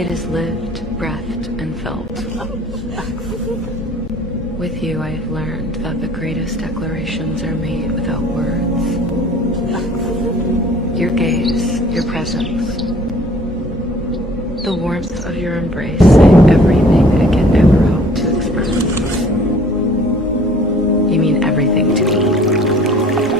It is lived, breathed, and felt. With you, I have learned that the greatest declarations are made without words. Your gaze, your presence, the warmth of your embrace say everything I could ever hope to express. You mean everything to me.